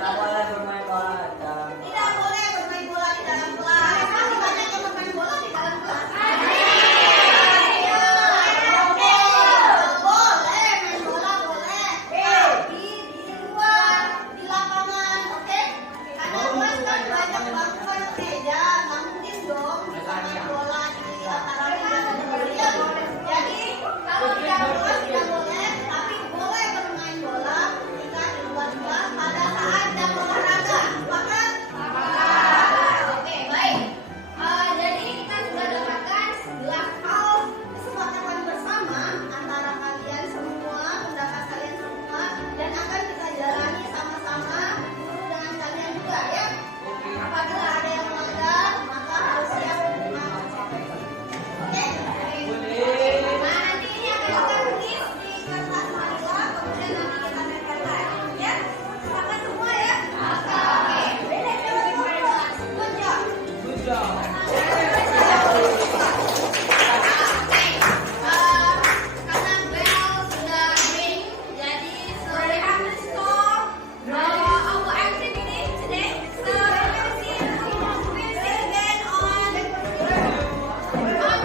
Tidak boleh bermain bola. Tidak boleh bermain bola di dalam kelas. Masih banyak yang bermain bola di dalam kelas. Boleh main bola boleh. Tapi di luar, di lapangan, oke? Karena kelas kan banyak banget meja, nggak mungkin dong main bola di antara meja dan meja. Jadi kalau di dalam kelas tidak boleh, tapi boleh bermain bola ketika di luar kelas pada saat jam olahraga. Maka oke, baik. Jadi kita sudah dapatkan 11 hal kesepakatan bersama antara kalian semua, pendapat kalian semua, dan akan kita jalani sama-sama guru dengan kalian juga ya. Apabila ada yang melanggar, maka harus siap menerima konsekuensi. Oke? Nah, nanti ini akan kita tulis di kertas manila, kemudian nanti kita tempelkan. Ya? Sepakat semua ya? Oke. Good job. Good job. Karena bel sudah ring, jadi so we have to stop our activity today. So we'll see again on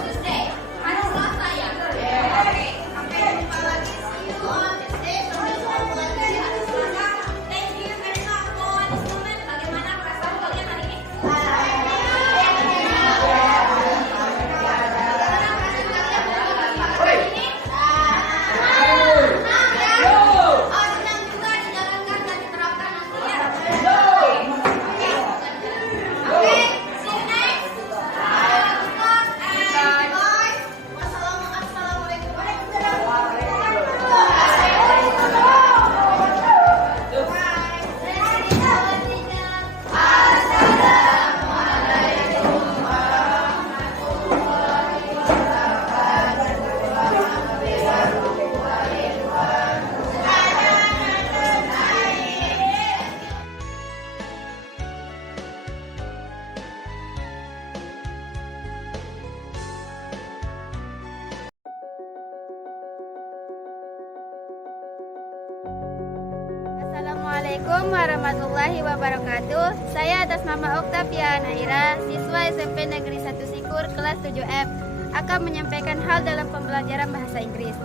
Tuesday. Hari Selasa ya. Oke. Sampai jumpa lagi. See you on Tuesday. Sampai jumpa lagi di hari Selasa. Thank you very much for this moment. Bagaimana perasaan kalian hari ini? Assalamualaikum warahmatullahi wabarakatuh. Saya atas nama Oktavia Naira, siswa SMP Negeri 1 Sikur kelas 7F, akan menyampaikan hal dalam pembelajaran bahasa Inggris.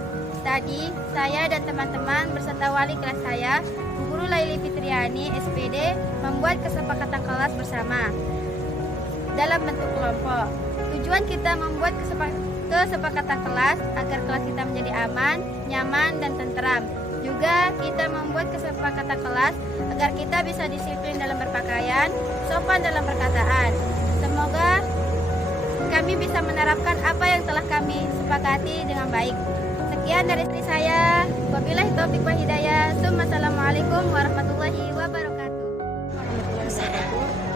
Tadi, saya dan teman-teman beserta wali kelas saya, Bu Guru Laili Fitriani, SPD, membuat kesepakatan kelas bersama dalam bentuk kelompok. Tujuan kita membuat kesepakatan kelas agar kelas kita menjadi aman, nyaman, dan tentram. Juga kita membuat kesepakatan kelas agar kita bisa disiplin dalam berpakaian, sopan dalam perkataan. Semoga kami bisa menerapkan apa yang telah kami sepakati dengan baik. Sekian dari saya. Wabillahi taufiq wal hidayah. Assalamualaikum warahmatullahi wabarakatuh.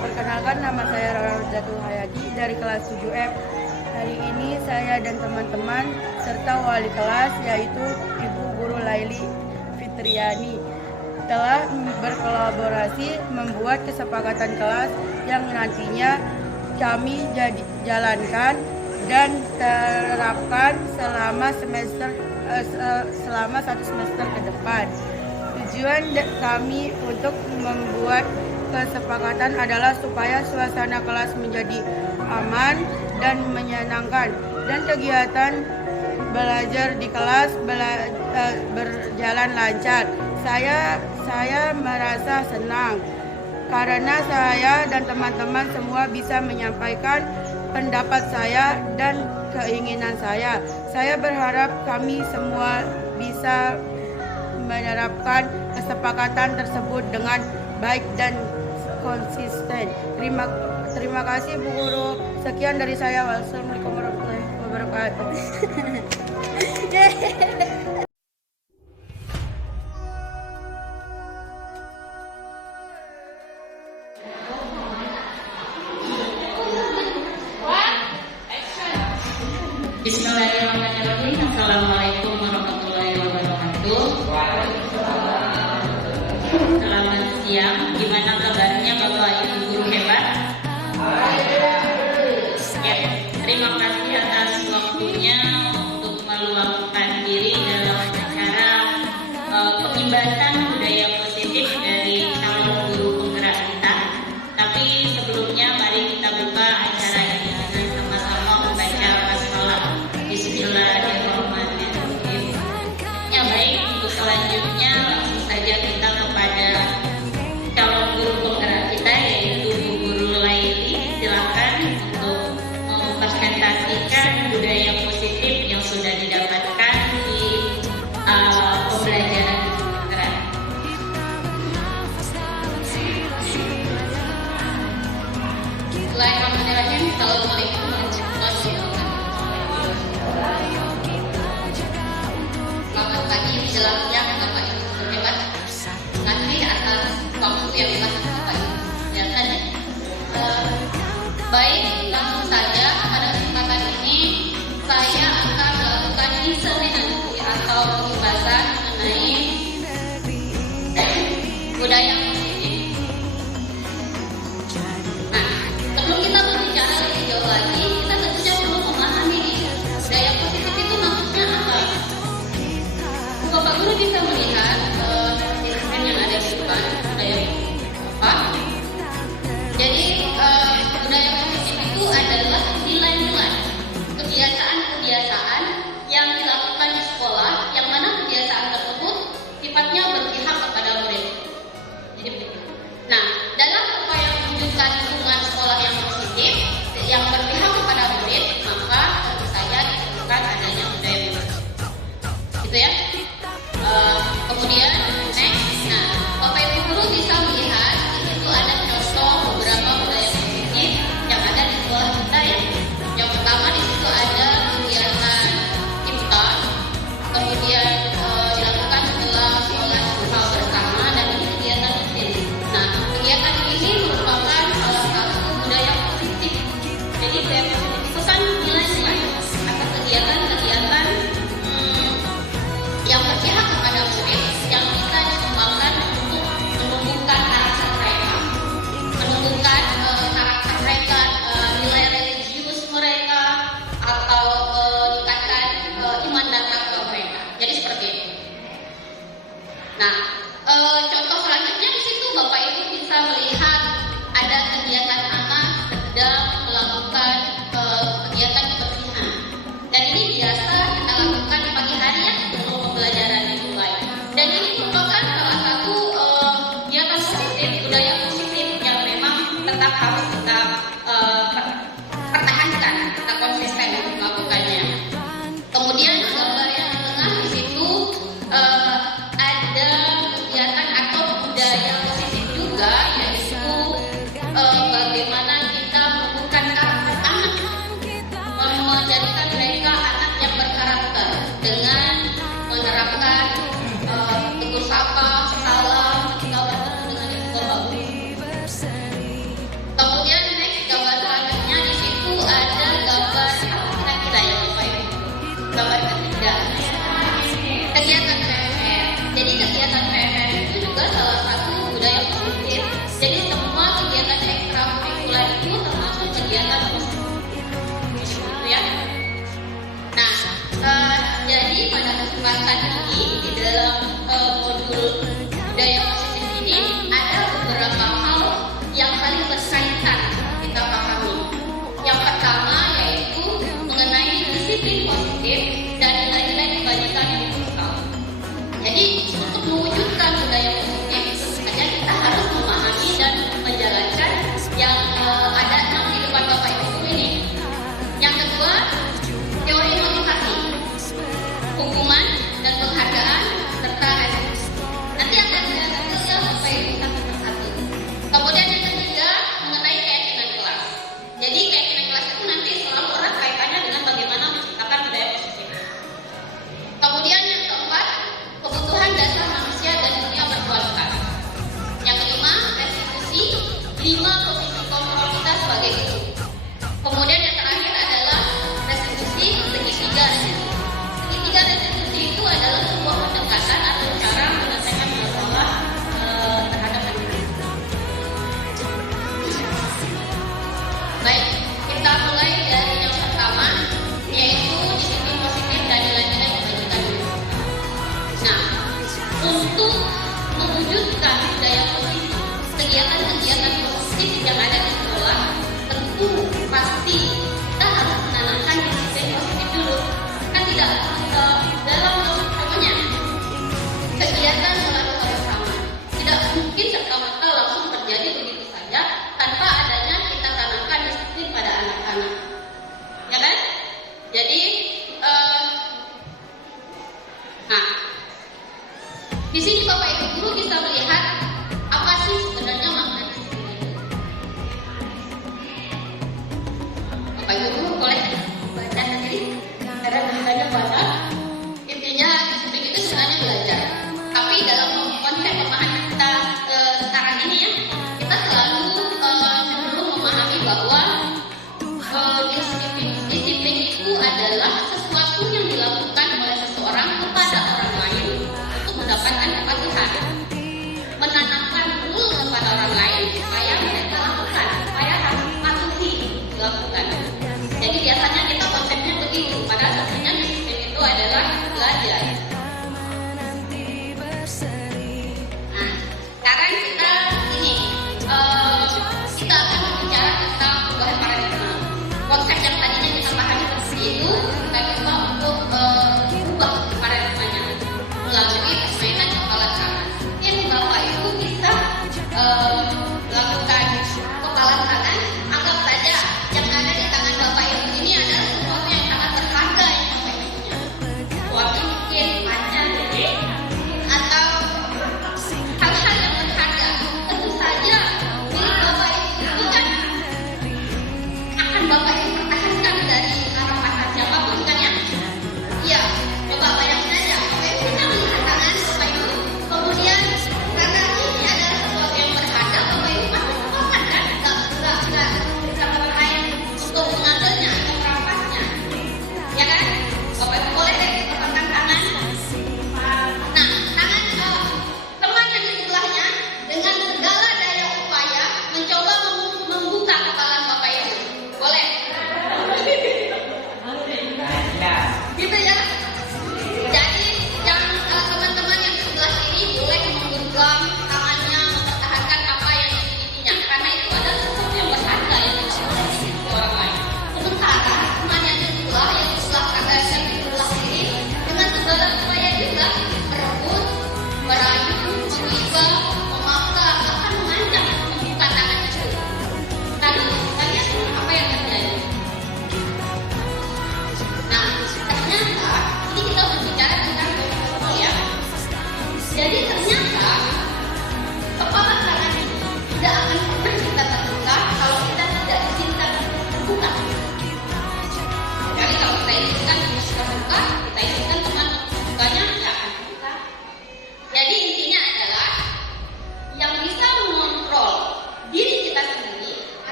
Perkenalkan, nama saya Rara Jatul Hayati dari kelas 7F. Hari ini saya dan teman-teman serta wali kelas yaitu Ibu Guru Laili Fitriani telah berkolaborasi membuat kesepakatan kelas yang nantinya kami jalankan dan terapkan selama satu semester ke depan. Tujuan kami untuk membuat kesepakatan adalah supaya suasana kelas menjadi aman dan menyenangkan dan kegiatan belajar di kelas berjalan lancar. Saya merasa senang karena saya dan teman-teman semua bisa menyampaikan pendapat saya dan keinginan saya. Saya berharap kami semua bisa menerapkan kesepakatan tersebut dengan baik dan konsisten. Terima kasih Bu Guru. Sekian dari saya. Wassalamualaikum warahmatullahi wabarakatuh. Bismillahirrahmanirrahim. Assalamualaikum warahmatullahi wabarakatuh. Selamat siang. Gimana kabarnya Bapak Ibu guru hebat? Ya, terima kasih atas waktunya untuk meluangkan diri dalam acara pengibasan budaya positif dari calon guru Assalamualaikum warahmatullahi wabarakatuh. Selamat pagi menjelang siang Bapak Ibu hebat. Terima kasih atas waktu yang diberikan Bapak Ibu. Ya kan? Baik, langsung saja pada kesempatan ini saya akan melakukan diseminasi atau pembahasan mengenai budaya positif. Nah, sebelum kita berbicara lebih jauh lagi, kita tentunya perlu memahami budaya positif itu maksudnya apa. Bapak Guru bisa melihat dokumen yang ada di depan budaya positif apa. Jadi budaya positif itu adalah nilai-nilai, kebiasaan-kebiasaan yang dilakukan di sekolah, yang mana kebiasaan tersebut sifatnya berpihak kepada murid. Jadi begitu. Nah, dalam upaya mewujudkan lingkungan sekolah yang positif, yang berpihak kepada murid, maka tentu saja diperlukan adanya budaya positif. Gitu ya. Kemudian next, nah Bapak Ibu Guru bisa melihat di situ ada contoh beberapa budaya positif yang ada di sekolah kita ya. Yang pertama di situ ada kegiatan iftar, kemudian dilakukan setelah sholat duha bersama, dan ini kegiatan rutin. Nah, kegiatan ini merupakan salah satu budaya positif. Jadi budaya positif itu kan nilai-nilai atau kegiatan-kegiatan yang berpihak kepada murid yang bisa dikembangkan untuk menumbuhkan karakter mereka, menumbuhkan karakter mereka, nilai religius mereka, atau meningkatkan iman dan takwa mereka. Jadi seperti itu. Nah, contoh selanjutnya di situ Bapak Ibu bisa melihat ada kegiatan anak sedang melakukan kegiatan kebersihan. Dan ini biasa kita lakukan di pagi hari ya, sebelum pembelajaran dimulai. Dan ini merupakan salah satu kegiatan positif, budaya positif yang memang tetap harus kita pertahankan, kita konsisten untuk melakukannya. Kemudian gambar yang di tengah di situ ada kegiatan atau budaya positif juga, yaitu bagaimana kita menumbuhkan karakter anak, menjadikan mereka anak yang berkarakter dengan menerapkan tegur sapa, salam, ketika bertemu dengan ibu bapak. Kemudian next gambar selanjutnya di situ ada gambar kira-kira ya Bapak Ibu. Gambar ketiga, kegiatan PMR. Jadi kegiatan PMR itu juga salah satu budaya positif. Jadi semua kegiatan ekstrakurikuler itu termasuk kegiatan positif. Ya. Nah, jadi pada kesempatan ini di dalam modul budaya positif ini ada beberapa hal yang paling berkaitan kita pahami. Yang pertama yaitu mengenai disiplin positif dan nilai-nilai kebajikan universal. Jadi untuk mewujudkan budaya positif, tentu saja kita harus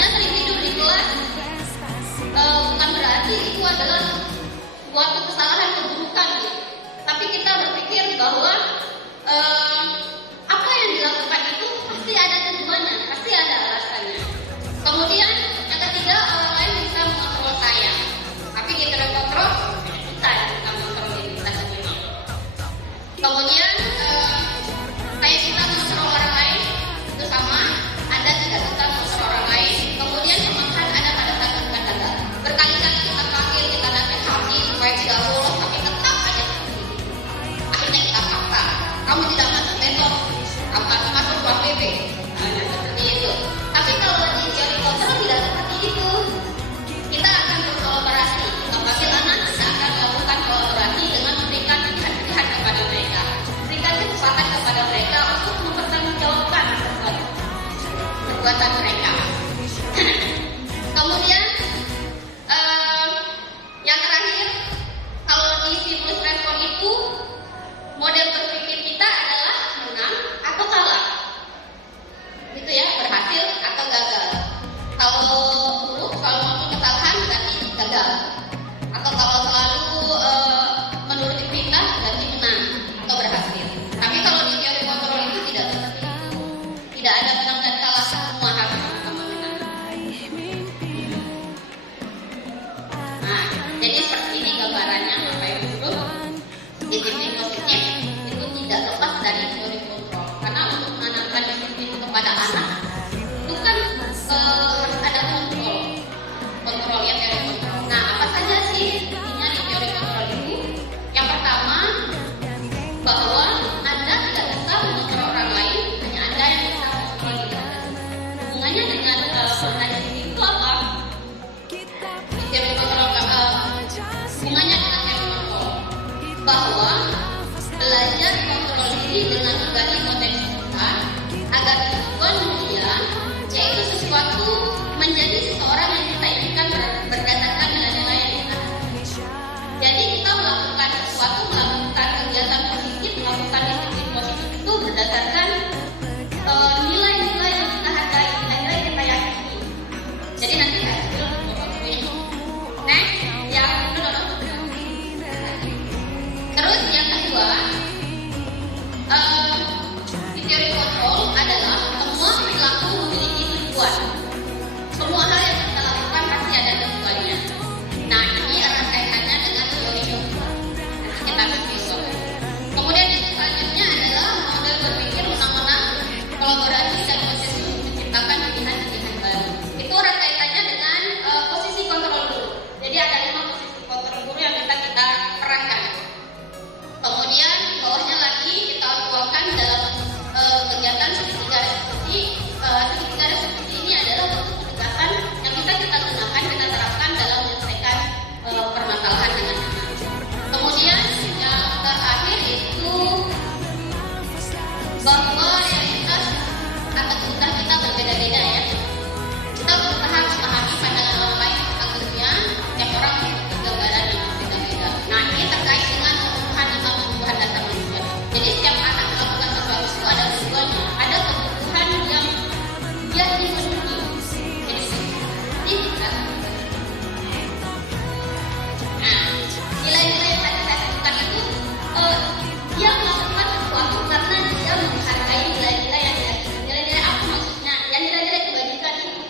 Makanya sering tidur di kelas bukan berarti itu adalah suatu kesalahan keburukan gitu. Tapi kita berpikir bahwa apa yang dilakukan itu pasti ada tujuannya, pasti ada alasannya. Kemudian yang ketiga, orang lain bisa mengontrol saya, tapi kita kontrol kita yang bisa mengontrol diri kita sendiri. Kemudian saya bisa mengontrol orang lain, itu sama. Anda tidak bisa mengontrol orang lain. Kemudian kemungkinan Anda pada saat bukan gagal. Berkali-kali kita panggil, kita nasihati supaya tidak bolos, tapi tetap aja seperti itu. Akhirnya kita paksa. Kamu tidak masuk besok, kamu harus masuk kelas PP. Hanya seperti itu. Tapi kalau di teori kontrol tidak seperti itu. Kita akan berkolaborasi. Kita panggil anak, kita akan melakukan kolaborasi dengan memberikan pilihan-pilihan kepada mereka, berikan kesempatan kepada mereka untuk mempertanggungjawabkan perbuatan mereka. Kemudian yang terakhir, kalau di stimulus respon itu model berpikir kita adalah menang atau kalah, gitu ya, berhasil atau gagal. Kalau buruk, kalau mau kesalahan berarti gagal, atau kalau selalu menuruti perintah berarti menang atau berhasil. Tapi kalau di teori kontrol itu tidak seperti itu, tidak ada menang dan kalah, semua harus sama menang. Nah, jadi seperti ini gambarannya Bapak Ibu Guru. Disiplin positif itu tidak lepas dari teori kontrol, karena untuk menanamkan disiplin kepada anak itu kan harus ada kontrol ya, teori kontrol. Nah, apa saja sih intinya di teori kontrol itu? Yang pertama, bahwa Anda tidak bisa mengontrol orang lain, hanya Anda yang bisa mengontrol diri Anda. Hubungannya dengan mengenai itu apa? Teori kontrol hubungannya dengan teori kontrol, bahwa belajar kontrol diri dengan menggali potensi kita agar tujuan mulia, yaitu sesuatu menjadi seseorang yang kita inginkan berdasarkan nilai-nilai yang kita. Jadi kita melakukan sesuatu, melakukan kegiatan positif, melakukan disiplin positif itu berdasarkan nilai-nilai yang kita hargai, nilai-nilai yang kita yakini. Jadi nanti saya next, yang terus yang kedua, di teori kontrol adalah semua perilaku memiliki tujuan. Semua hal yang kita lakukan pasti ada tujuannya. Nah, ini erat kaitannya dengan teori kontrol. Nanti kita besok. Kemudian yang selanjutnya adalah model berpikir menang-menang, kolaborasi dan posisi menciptakan pilihan-pilihan baru. Itu erat kaitannya dengan posisi kontrol guru. Jadi ada 5 posisi kontrol guru yang bisa kita perankan. Kemudian bawahnya lagi kita tuangkan dalam kegiatan segitiga restitusi. Segitiga restitusi ini adalah bentuk pendekatan yang bisa kita gunakan, kita terapkan dalam menyelesaikan permasalahan dengan anak. Kemudian yang terakhir itu bahwa realitas atau tuntutan kita berbeda-beda ya. Kita berusaha memahami pandangan orang lain tentang dunia, setiap orang memiliki gambaran yang berbeda-beda. Nah, ini terkait dengan kebutuhan dasar manusia. Jadi setiap anak melakukan sesuatu itu ada tujuannya, ada kebutuhan yang dia ingin memenuhi. Jadi ini kan. Nah, nilai-nilai yang tadi saya sebutkan itu dia melakukan sesuatu karena dia menghargai nilai-nilai yang dia. Nilai-nilai apa maksudnya? Ya nilai-nilai kebajikan itu.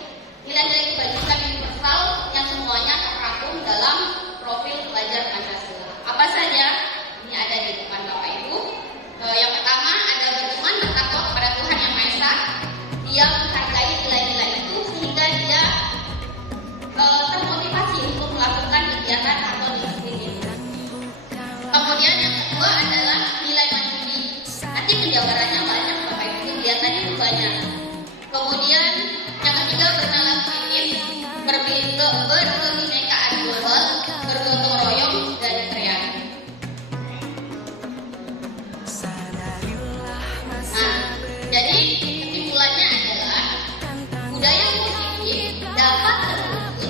Nilai-nilai kebajikan universal yang semuanya terangkum dalam profil pelajar Pancasila. Apa saja? Ini ada di depan Bapak Ibu. Yang pertama ada berteman, bertakwa kepada Tuhan Yang Maha Esa. Dia menghargai nilai-nilai itu sehingga dia termotivasi untuk melakukan kegiatan atau disiplin itu. Kemudian yang kedua adalah nilai mandiri. Nanti penjabarannya banyak Bapak Ibu, kegiatan itu banyak. Kemudian yang ketiga bernalar kritis, berkebinekaan global, bergotong royong dan kreatif. Jadi kesimpulannya adalah budaya positif dapat terwujud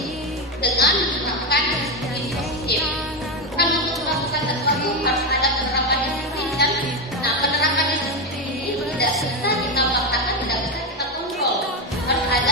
dengan menerapkan disiplin positif. Bukan untuk melakukan sesuatu harus ada penerapan disiplin kan? Nah, penerapan disiplin ini tidak bisa kita paksakan, tidak bisa kita kontrol. Harus ada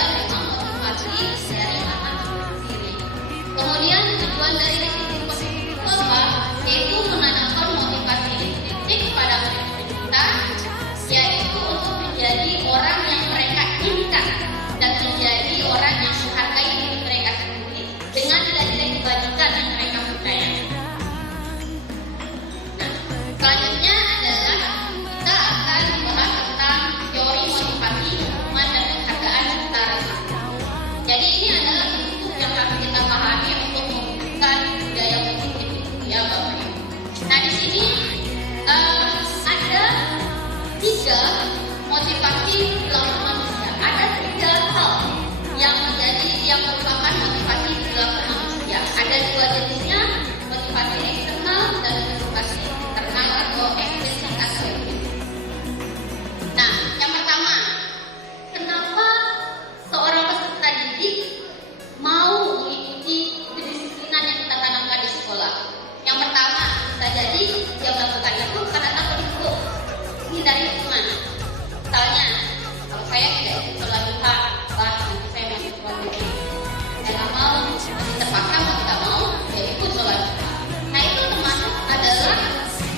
mereka dan menjadi orang yang menghargai diri mereka sendiri dengan nilai-nilai kebajikan yang mereka percaya. Nah, selanjutnya adalah kita akan membahas tentang teori motivasi, dukungan, dan penghargaan secara langsung. Jadi ini adalah bentuk yang harus kita pahami untuk membentukkan budaya positif itu ya Bapak Ibu. Nah di sini ada 3 motivasi perilaku manusia. Ada 3 hal yang merupakan motivasi perilaku manusia. Ada 2 jenisnya, motivasi eksternal dan motivasi internal atau ekstrinsi atau intrinsik. Nah, yang pertama, kenapa seorang peserta didik mau mengikuti kedisiplinan yang kita tanamkan di sekolah? Yang pertama, bisa jadi dia melakukan itu karena takut dihukum, hindari hukuman. Misalnya, kalau saya tidak ikut sholat duha, nanti saya masuk sekolah negeri. Saya nggak mau, terpaksa mau tidak mau, ya ikut sholat duha. Nah itu termasuk adalah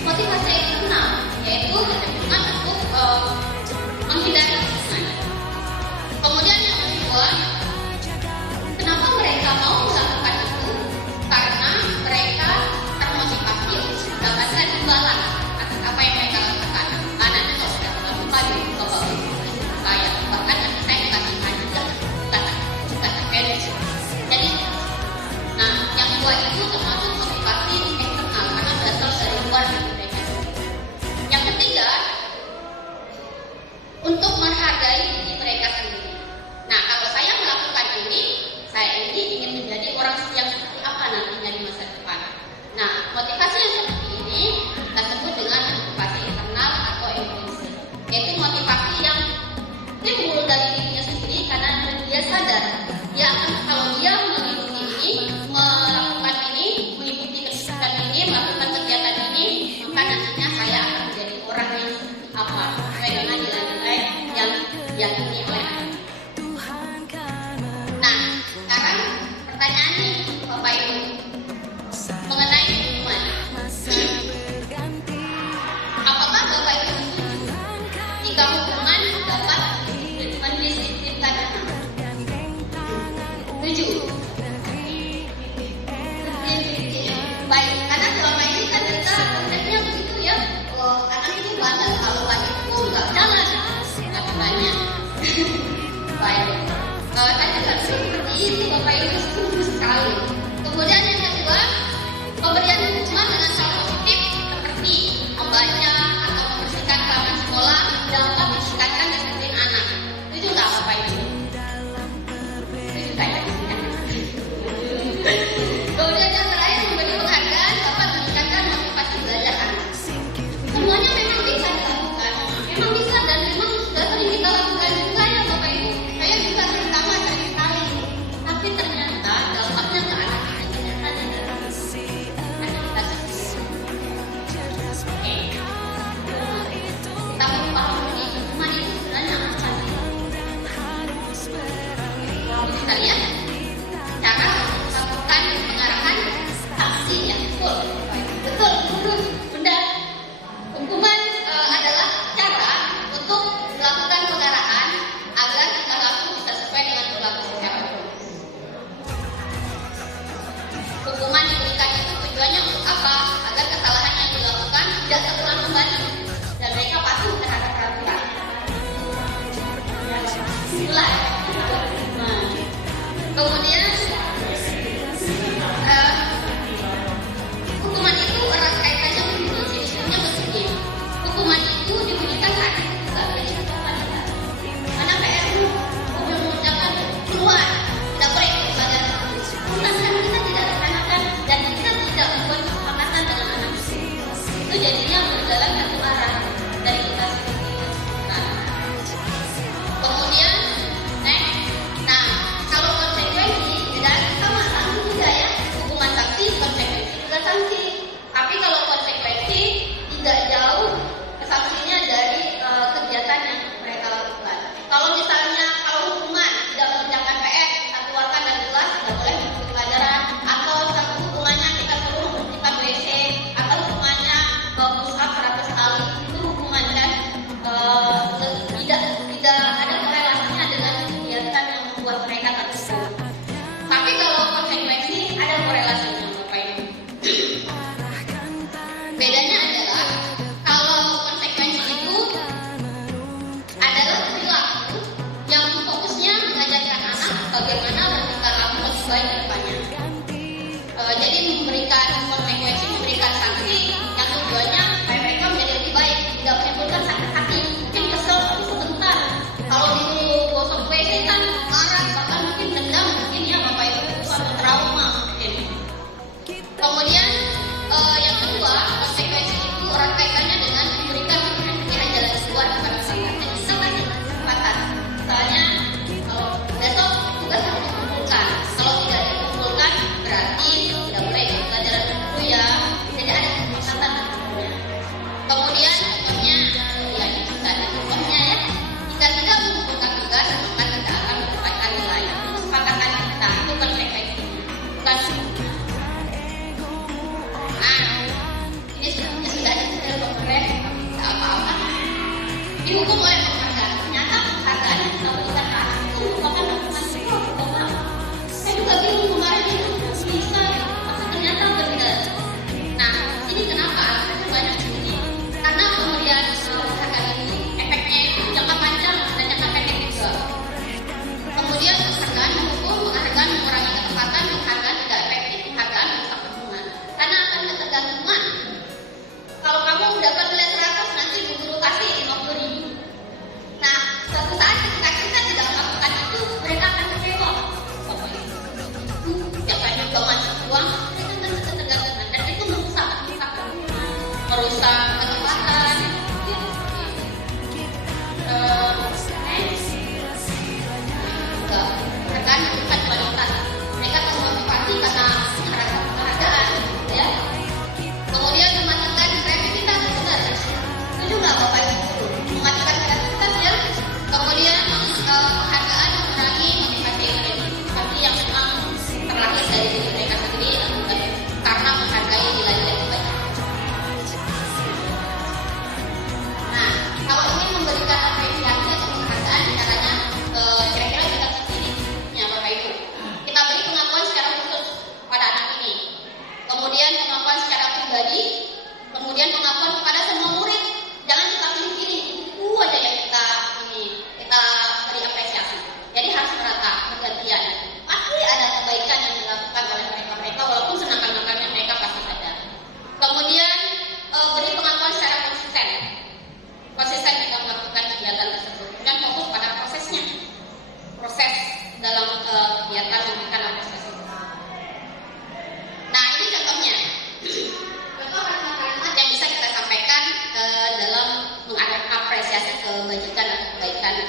motivasi eksternal, yaitu kecenderungan untuk menghindari hukuman. Kemudian yang kedua, kenapa mereka mau melakukan itu? Karena mereka termotivasi untuk mendapatkan imbalan atas apa yang mereka lakukan. Karena kalau sudah melakukan itu bapak saya bahkan nanti saya dikasih hadiah kita sepeda. Jadi, nah yang dua itu termasuk motivasi eksternal karena berasal dari luar dari mereka. Yang ketiga, untuk menghargai diri mereka sendiri. Nah kalau saya melakukan ini, saya ini ingin menjadi orang yang seperti apa nantinya di masa depan. Nah motivasi yang seperti ini kita sebut dengan motivasi internal atau intrinsik, yaitu motivasi yang timbul dari dirinya sendiri karena dia sadar dia akan kalau dia mengikuti ini, melakukan ini, mengikuti kegiatan ini, melakukan kegiatan ini, maka nantinya saya akan menjadi orang yang apa sesuai dengan nilai-nilai yang diyakini oleh anak. Nah sekarang pertanyaan nih Bapak Ibu mengenai hukuman. Apakah Bapak Ibu setuju jika hukuman dapat mendisiplinkan anak? Setuju? Baik, karena selama ini kan kita konsepnya begitu ya. Anak itu bandel, kalau nggak dihukum nggak jalan lakukannya. Baik, saya juga seperti itu Bapak Ibu, setuju sekali. Kemudian yang kedua, pemberian hukuman dengan hal positif seperti membaca atau membersihkan halaman sekolah dapat meningkatkan disiplin anak. Setuju nggak Bapak Ibu? Setuju nggak ya? Kemudian yang terakhir, memberi penghargaan dapat meningkatkan motivasi belajar anak. Semuanya memang bisa dilakukan, memang bisa dan memang sudah sering kita lakukan juga ya Bapak Ibu. Saya juga terutama sering sekali, tapi ternyata dampaknya ke anak kita tidak ada. Kita memahami hukuman itu sebenarnya apa? Kita lihat cara melakukan pengarahan sanksi yang betul, bunda. Hukuman adalah cara untuk melakukan pengarahan agar tingkah laku bisa sesuai dengan perilaku sosial. Hukuman diberikan itu tujuannya untuk apa? Agar kesalahan yang dilakukan tidak terulang kembali dan mereka patuh terhadap peraturan. Itulah hukuman. Kemudian hukuman itu erat kaitannya dengan jenisnya begini. Hukuman itu diberikan saat juga bagi wanita. Karena PRU mobil mengucapkan keluar, tidak boleh ikut badan. Sedangkan kita tidak rencanakan dan kita tidak membuat kesepakatan dengan anak. Itu jadinya berjalan satu arah dari kita sendiri. Kemudian, nah kalau konsekuensi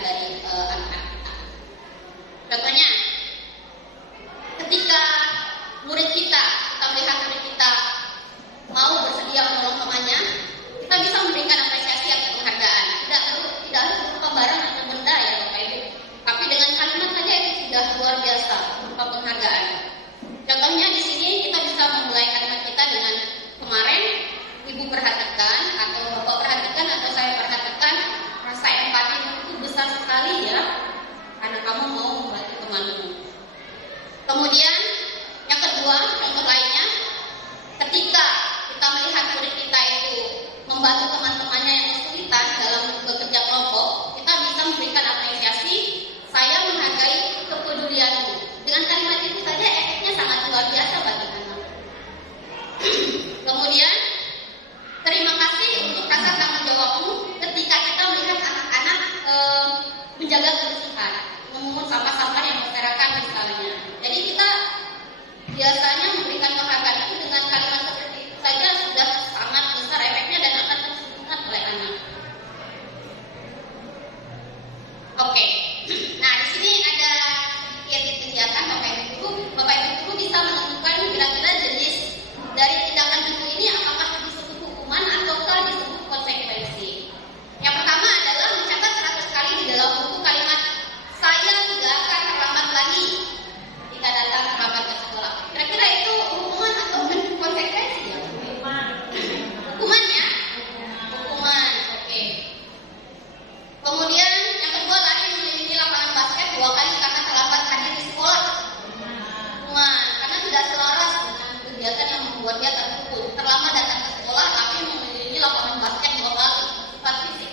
dari anak-anak kita. Contohnya, ketika kita melihat murid kita mau bersedia menolong temannya, kita bisa memberikan apresiasi atau penghargaan. Tidak harus berupa barang atau benda ya Bapak Ibu, tapi dengan kalimat saja itu sudah luar biasa berupa penghargaan. Contohnya di sini kita bisa memulai kalimat kita dengan kemarin Ibu perhatikan atau Bapak perhatikan atau saya perhatikan, rasa empati itu besar sekali ya, karena kamu mau membantu temanmu. Kemudian yang kedua, contoh lainnya, ketika kita melihat murid kita itu membantu teman-temannya yang kesulitan dalam bekerja kelompok, kita bisa memberikan apresiasi, saya menghargai kepedulianmu. Dengan kalimat itu saja efeknya sangat luar biasa bagi anak. Kemudian, terima kasih untuk rasa tanggung jawabmu ketika kita melihat anak-anak menjaga kebersihan, memungut sampah-sampah yang berserakan misalnya. Jadi kita biasanya memberikan penghargaan itu dengan kalimat seperti itu saja sudah sangat besar efeknya dan akan terus oleh anak. Oke, nah di sini ada sedikit kegiatan Bapak Ibu Guru. Bapak Ibu Guru bisa menentukan kira-kira jenis dari tindakan guru ini apakah disebut hukuman ataukah disebut konsekuensi. Yang pertama adalah mencatat 100 kali di dalam buku kalimat saya tidak akan terlambat lagi jika datang terlambat ke sekolah. Kira-kira itu hukuman atau konsekuensi ya? Hukuman ya? Hukuman, oke. Kemudian yang kedua lari mengelilingi lapangan basket 2 kali karena terlambat hadir di sekolah. Hukuman, karena tidak selaras dengan kegiatan yang membuat dia terpukul. Terlambat datang ke sekolah tapi mengelilingi lapangan basket 2 kali, sifat fisik.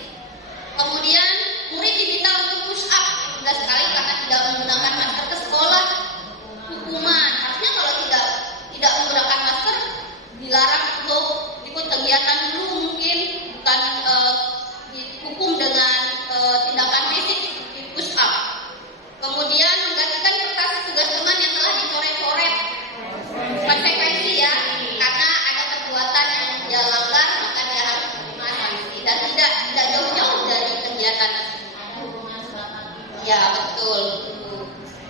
Kemudian murid diminta untuk push up 11 kali karena tidak menggunakan masker ke sekolah. Hukuman, artinya kalau tidak menggunakan masker dilarang untuk ikut kegiatan dulu, mungkin bukan dihukum dengan tindakan fisik seperti push up. Kemudian menggantikan kertas tugas teman yang telah dicoret-coret. Konsekuensi ya, karena ada perbuatan yang dia langgar maka dia harus menerima sanksi dan tidak jauh-jauh dari kegiatan tersebut. Ya betul.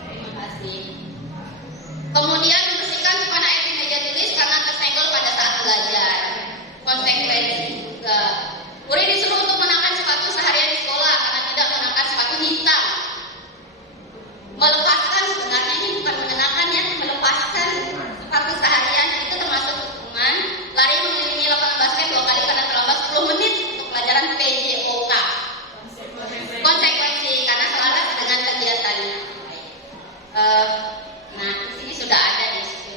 Terima kasih. Kemudian membersihkan tumpahan air di meja tulis karena tersenggol pada saat belajar. Konsekuensi juga. Murid disuruh untuk mengenakan sepatu seharian di sekolah karena tidak mengenakan sepatu hitam. Melepaskan, sebenarnya ini bukan mengenakan ya, melepaskan sepatu seharian itu termasuk hukuman. Lari mengelilingi lapangan basket 2 kali karena terlambat 10 menit untuk pelajaran PJOK. Konsekuensi karena selaras dengan kegiatannya. Nah, di sini sudah ada di sini.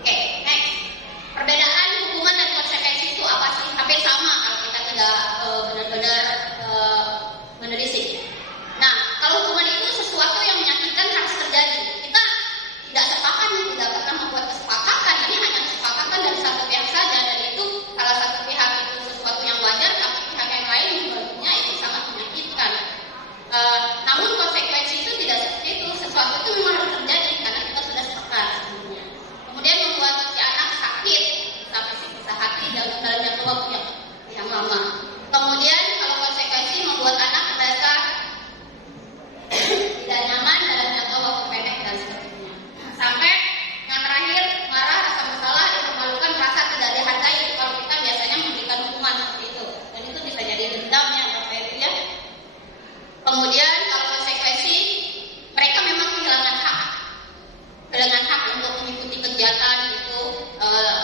Oke, next. Perbedaan hukuman dan konsekuensi itu apa sih? Hampir sama kalau kita tidak benar-benar menelisik. Nah, kalau hukuman itu sesuatu yang menyakitkan harus terjadi. Kita tidak sepakat, tidak pernah membuat kesepakatan. Ini hanya kesepakatan dari satu pihak saja, dan itu salah satu pihak itu sesuatu yang wajar, tapi pihak yang lain menurutnya itu sangat menyakitkan. Namun konsekuensi itu tidak seperti itu. Sesuatu itu memang harus terjadi karena kita sudah sepakat sebelumnya. Kemudian membuat si anak sakit sampai siksa hati dalam jangka waktu yang lama. Kemudian kalau konsekuensi membuat anak merasa tidak nyaman dalam jangka waktu pendek dan seterusnya. Sampai yang terakhir marah, rasa bersalah, dipermalukan, merasa tidak dihargai. Kalau kita biasanya memberikan hukuman seperti itu, dan itu bisa jadi dendam ya Bapak Ibu ya. Kemudian kalau konsekuensi mereka memang kehilangan hak untuk mengikuti kegiatan itu,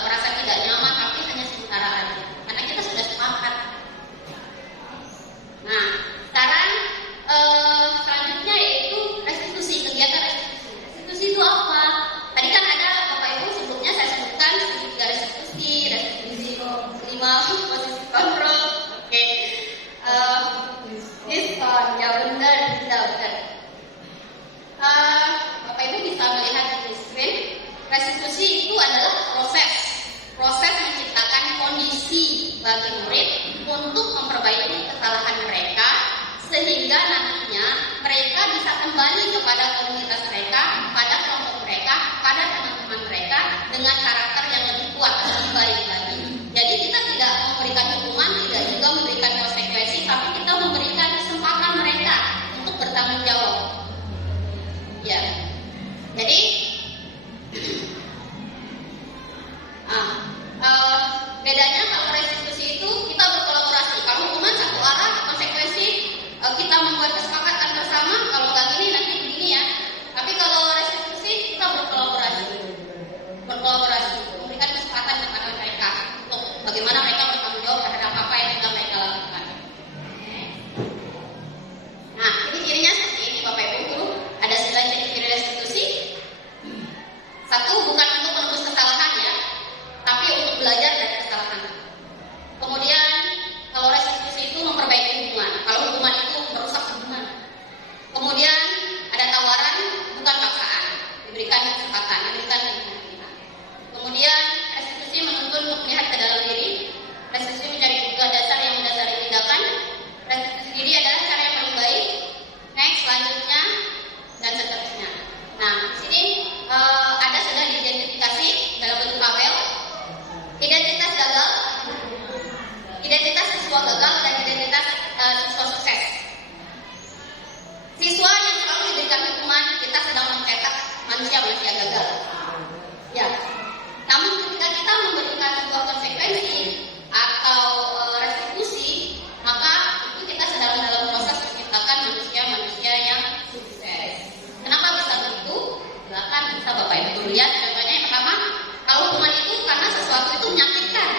merasa tidak nyaman tapi hanya sementara aja karena kita sudah sepakat. Nah, sekarang selanjutnya yaitu restitusi, kegiatan restitusi. Restitusi itu apa? Tadi kan ada Bapak Ibu sebelumnya saya sebutkan segitiga restitusi 5 posisi kontrol. Oke. Diskon, ya benar. Bapak Ibu bisa melihat di screen. Restitusi itu adalah proses menciptakan kondisi bagi murid untuk memperbaiki kesalahan mereka sehingga nantinya mereka bisa kembali kepada komunitas mereka, pada kelompok mereka, pada teman-teman mereka dengan karakter yang lebih kuat, lebih baik lagi. Jadi kita tidak memberikan hukuman, tidak juga memberikan konsekuensi, tapi kita memberikan kita membuat kesepakatan bersama, kalau nggak gini nanti begini ya. Tapi kalau restitusi kita berkolaborasi, memberikan kesempatan kepada mereka untuk bagaimana mereka bertanggung jawab terhadap apa yang sudah mereka lakukan. Nah, ini cirinya seperti ini Bapak Ibu Guru. Ada 9 ciri-ciri restitusi. 1, bukan untuk menebus kesalahan ya, tapi untuk belajar dari kesalahan. Kemudian kalau restitusi itu memperbaiki hubungan. Kalau hubungan itu merusak hubungan. Kemudian ada tawaran, bukan paksaan. Diberikan kesempatan, diberikan pilihan. Kemudian restitusi menuntun untuk melihat ke dalam diri. Restitusi mencari juga dasar yang mendasari tindakan. Restitusi diri adalah cara yang paling baik. Next, selanjutnya dan seterusnya. Nah, di sini ada sudah diidentifikasi dalam bentuk tabel. Identitas gagal, identitas siswa gagal, dan identitas siswa sukses. Siswa yang selalu diberikan hukuman, kita sedang mencetak manusia-manusia gagal. Ya. Namun ketika kita memberikan sebuah konsekuensi atau restitusi, maka itu kita sedang dalam proses menciptakan manusia-manusia yang sukses. Kenapa bisa begitu? Silakan bisa Bapak Ibu lihat. Contohnya yang pertama, kalau hukuman itu karena sesuatu itu menyakitkan,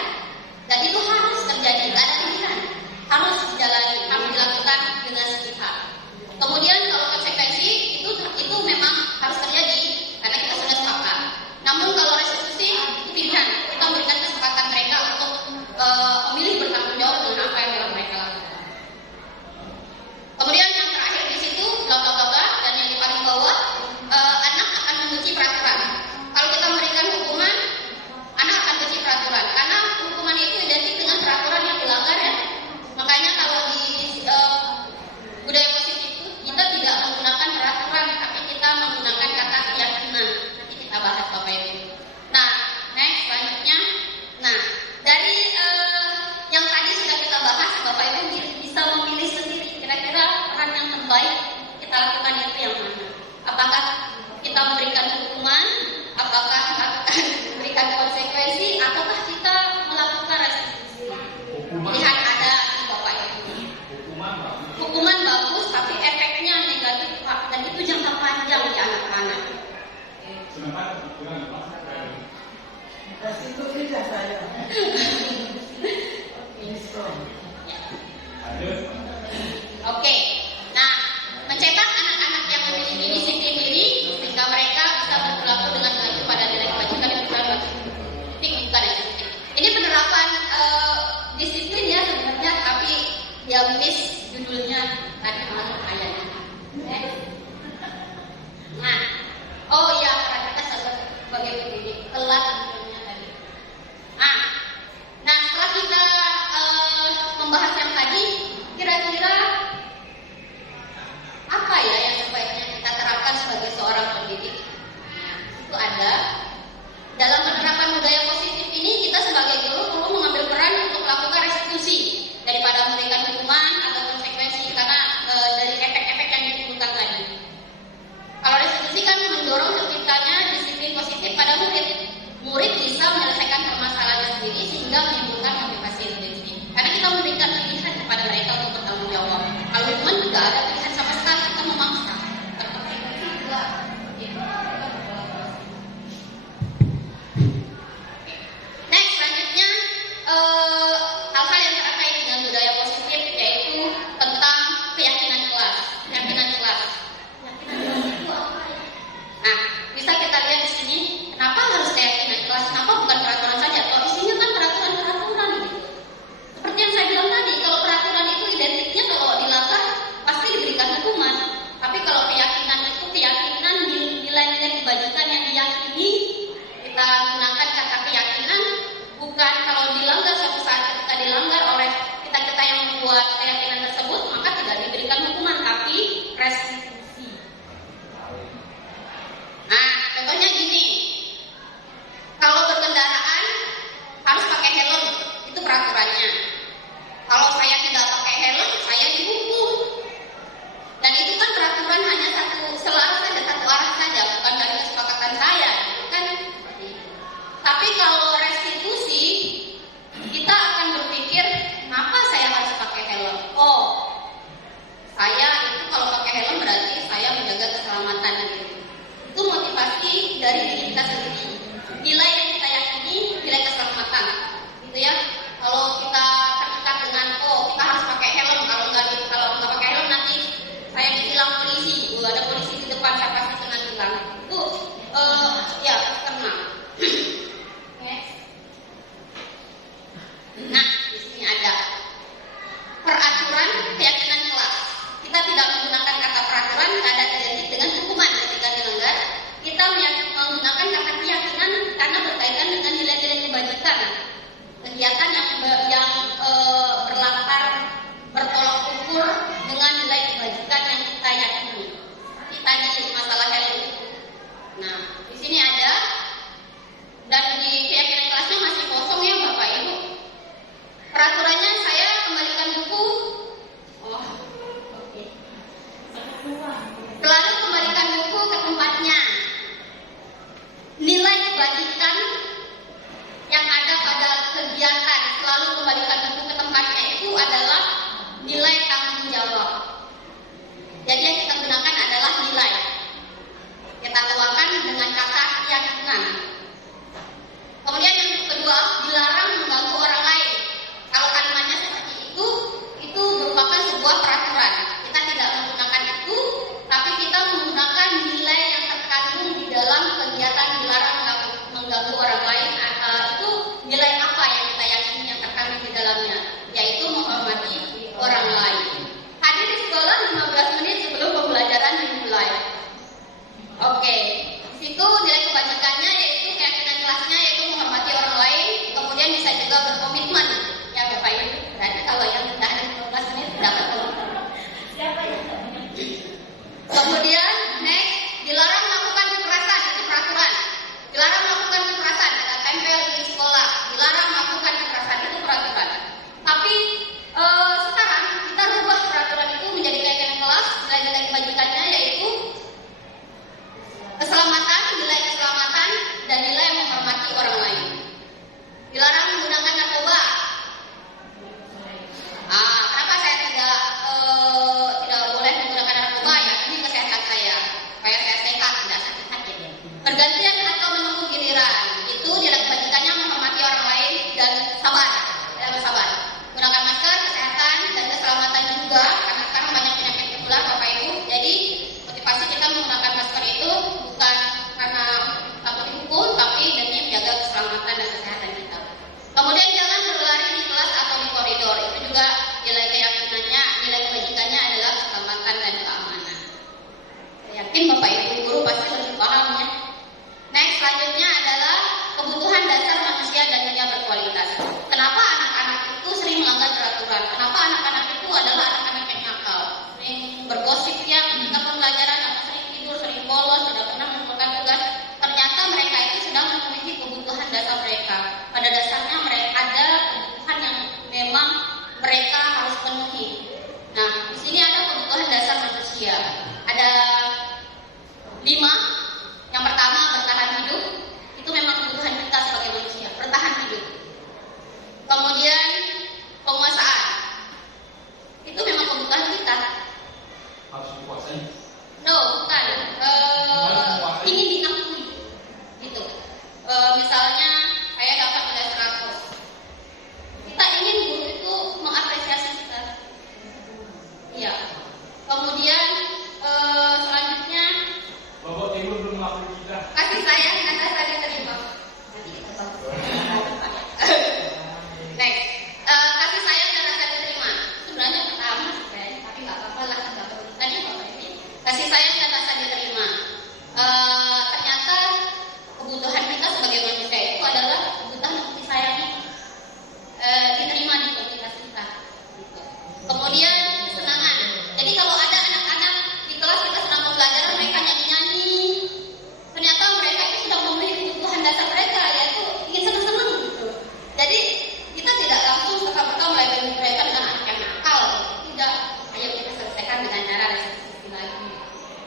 dan itu harus terjadi, nggak ada pilihan, harus dijalani, harus dilakukan dengan sepihak. Kemudian kalau konsekuensi itu memang harus terjadi karena kita sudah sepakat. Namun kalau restitusi itu pilihan, kita memberikan kesempatan mereka untuk memilih bertanggung jawab dengan apa yang telah mereka lakukan. Kemudian yang terakhir di situ bla bla bla bla, dan yang di paling bawah, anak akan membenci peraturan. Kalau kita memberikan hukuman, anak akan benci peraturan karena hukuman itu identik dengan peraturan yang dilanggar ya. Makanya kalau di budaya positif itu kita tidak menggunakan peraturan, tapi kita menggunakan kata keyakinan. Nanti kita bahas Bapak Ibu. Nah, next selanjutnya. Nah, dari yang tadi sudah kita bahas, Bapak Ibu bisa memilih sendiri kira-kira peran yang terbaik kita lakukan itu yang mana. Apakah kita memberikan hukuman, apakah memberikan konsekuensi, ataukah kita melakukan restitusi. Pilihan ada di Bapak Ibu. Hukuman bagus, tapi efeknya negatif Pak, dan itu jangka panjang di anak-anak. Restitusi saya. Oke, nah mencetak anak-anak yang memiliki disiplin diri sehingga mereka bisa berperilaku dengan baik pada nilai kewajiban yang sudah bukan ini penerapan disiplin ya sebenarnya, tapi dia miss judulnya tadi malah ayatnya. Nah, oh iya, peran kita sebagai pendidik telat judulnya tadi. Nah setelah kita Saya itu kalau pakai helm berarti saya menjaga keselamatan gitu. Itu motivasi dari diri kita sendiri. Nilai yang kita yakini, nilai keselamatan, gitu ya. Kalau kita terikat dengan kita harus pakai helm, kalau nggak pakai helm nanti saya ditilang polisi. Ada polisi di depan, saya pasti kena tilang. Itu ya kena. Nah, di sini ada peraturan keyakinan kelas. Kita tidak menggunakan kata peraturan, tidak ada identik dengan hukuman ketika dilanggar. Kita menggunakan kata keyakinan karena berkaitan dengan nilai-nilai kebajikan, kegiatan yang berlatar bertolak ukur dengan nilai kebajikan yang kita yakini. Tadi masalah helm itu. Nah, di sini ada, dan di keyakinan kelasnya masih kosong ya Bapak Ibu. Peraturannya saya kembalikan buku. Oke. Selalu kembalikan buku ke tempatnya. Nilai kebajikan yang ada pada kegiatan selalu kembalikan buku ke tempatnya itu adalah nilai tanggung jawab. Jadi yang kita gunakan adalah nilai. Kita tuangkan dengan kata keyakinan. Kemudian yang kedua, dilarang mengganggu orang lain. Kalau kalimatnya seperti itu merupakan sebuah peraturan. Kita tidak menggunakan itu, tapi kita menggunakan nilai yang terkandung di dalam kegiatan dilarang mengganggu orang lain. Itu nilai apa yang kita yakini yang terkandung di dalamnya, yaitu menghormati orang lain. Hadir di sekolah 15 menit sebelum pembelajaran dimulai. Oke, di situ nilai kebajikannya yaitu keyakinan kelasnya yaitu menghormati orang lain. Kemudian bisa juga berkomitmen. Ya Bapak Ibu, berarti kalau yang tidak ada 15 menit tidak berkomitmen. Kemudian next, dilarang melakukan kekerasan, itu peraturan. Dilarang melakukan kekerasan, ada tempel di sekolah. Dilarang melakukan kekerasan, itu peraturan. Tapi sekarang kita rubah peraturan itu menjadi keyakinan kelas. Nilai-nilai kebajikannya yaitu keselamatan, nilai keselamatan, dan nilai menghormati orang lain. Dilarang menggunakan narkoba. Kenapa saya tidak boleh menggunakan narkoba? Ya, ini kesehatan saya, supaya saya sehat, tidak sakit-sakit. Pergantian atau menunggu giliran, itu nilai kebajikannya menghormati orang lain dan sabar, tidak bersabar. Gunakan masker, kesehatan, dan keselamatan juga, karena sekarang banyak penyakit menular Bapak Ibu. Jadi motivasi kita menggunakan masker itu bukan karena takut dihukum, tapi demi menjaga keselamatan dan kesehatan kita. Kemudian jangan berlari di kelas atau di koridor. Itu juga nilai keyakinannya, nilai kebajikannya adalah keselamatan dan keamanan. Saya yakin Bapak Ibu guru pasti lebih paham ya. Next, selanjutnya adalah kebutuhan dasar manusia dan dunia berkualitas. Kenapa anak-anak itu sering melanggar peraturan? Kenapa anak-anak itu adalah anak-anak yang nakal, sering bergosip ya ketika pembelajaran, atau sering tidur, sering bolos, tidak pernah melakukan tugas? Ternyata mereka itu sedang memenuhi kebutuhan dasar mereka. Pada dasarnya mereka ada kebutuhan yang memang mereka harus penuhi. Nah, di sini ada kebutuhan dasar manusia. Ada 5. Yang pertama, bertahan hidup. Itu memang kebutuhan kita sebagai manusia, bertahan hidup. Kemudian penguasaan. Itu memang kebutuhan kita. Harus dikuasai. No, bukan. Ingin diakui. Gitu. Misalnya saya dapat nilai 100. Kita ingin guru itu mengapresiasi kita. Iya. Kemudian selanjutnya Bapak Ibu belum mengakui kita. kasih sayang kata saya terima. Nanti kita bahas. Next, kasih sayang dan rasa diterima. Sebenarnya pertama, tapi nggak apa-apa lah. Tadi apa ini? Kasih sayang dan rasa diterima. Ternyata kebutuhan kita sebagai manusia itu adalah kebutuhan untuk disayangi, diterima di komunitas kita. Gitu. Kemudian kesenangan. Jadi kalau ada anak-anak di kelas kita sedang belajar, mereka nyanyi-nyanyi. Ternyata mereka itu sudah memenuhi kebutuhan dasar mereka, yaitu ingin senang-senang gitu. Jadi kita tidak langsung serta-merta melabeli mereka dengan anak yang nakal. Tidak, ayo kita selesaikan dengan cara restitusi lagi. Next, kemudian kebutuhan dasar manusia. Kebutuhan dasar manusia itu adalah kebutuhan untuk disayangi, diterima, dan diterima. Kemudian kesenangan. Jadi kalau ada anak-anak di kelas kita sedang belajar, mereka nyanyi-nyanyi. Ternyata mereka itu sudah memenuhi kebutuhan dasar mereka, yaitu ingin senang-senang gitu. Jadi kita tidak langsung serta-merta melabeli mereka dengan anak yang nakal. Tidak, ayo kita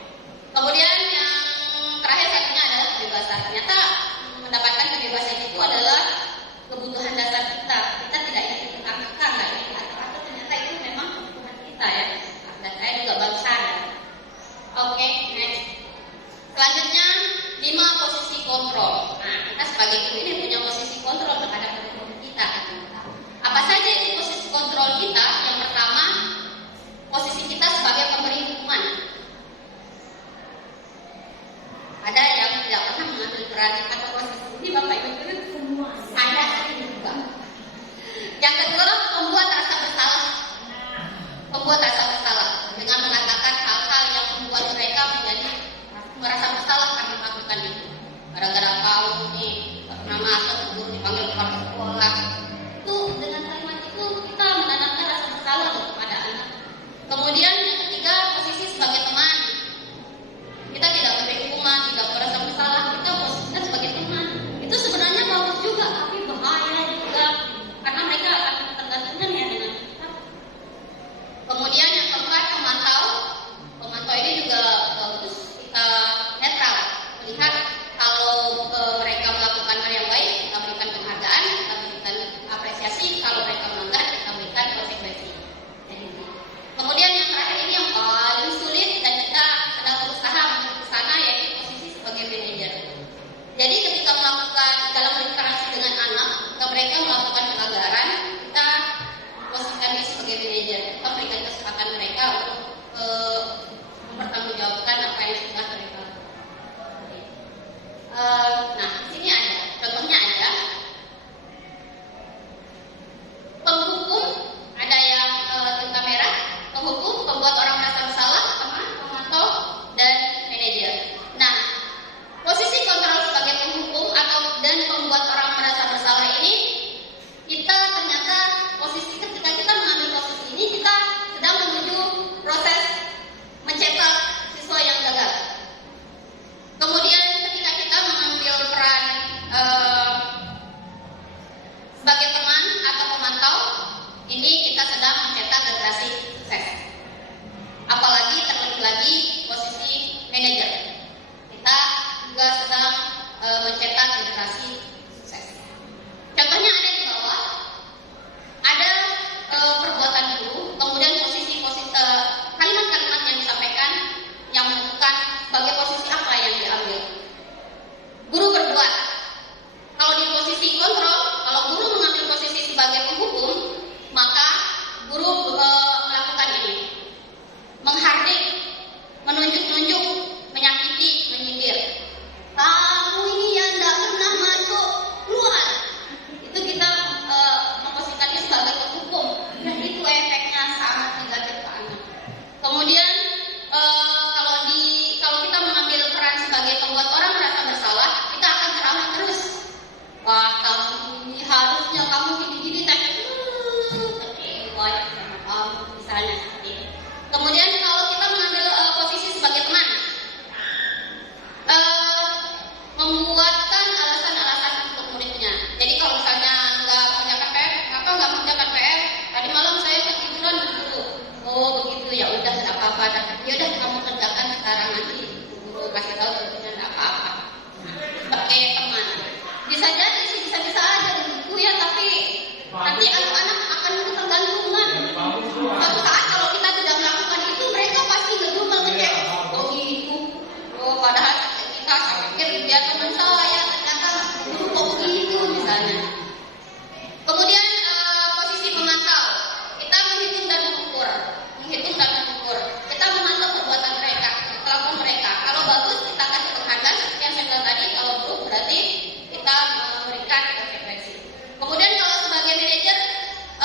selesaikan dengan cara restitusi lagi. katakan, ya udah kamu kerjakan sekarang, nanti guru kasih tahu tentunya tidak apa-apa. Sebagai teman, bisa jadi sih, bisa aja buku ya, tapi nanti anak-anak akan ketergantungan. Suatu saat kalau kita tidak melakukan itu, mereka pasti ngedumel ngecek. Oh gitu, oh padahal kita pikir dia teman saya, ternyata guru kok begitu misalnya. Kemudian posisi memantau, kita menghitung dan mengukur. Kita memantau perbuatan mereka, kelakuan mereka. Kalau bagus kita kasih penghargaan seperti yang saya bilang tadi. Kalau buruk berarti kita memberikan konsekuensi. Kemudian kalau sebagai manajer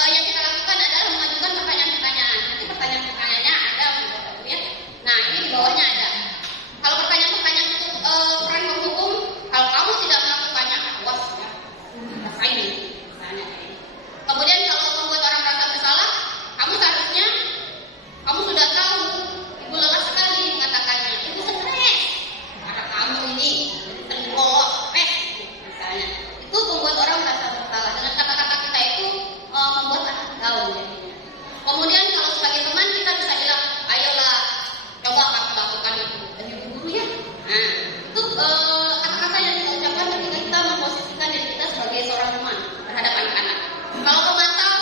yang kita lakukan adalah mengajukan pertanyaan-pertanyaan. Nanti pertanyaan-pertanyaannya ada ya. Nah ini di bawahnya ada. Kalau pertanyaan-pertanyaan untuk peran hukum, kalau kamu tidak melakukannya, awas ya, rasain misalnya. Kemudian kalau membuat orang merasa bersalah, kamu seharusnya, kamu sudah tahu, ibu lelah sekali mengatakannya, ibu stres karena kamu ini sering bolos, stres misalnya. Itu membuat orang merasa bersalah. Dengan kata-kata kita itu membuat anak down jadinya. Kemudian kalau sebagai teman kita bisa bilang, ayolah coba kamu lakukan itu demi guru ya. Nah itu kata-kata yang kita ucapkan ketika kita memposisikan diri kita sebagai seorang teman terhadap anak-anak. Kalau pemantau,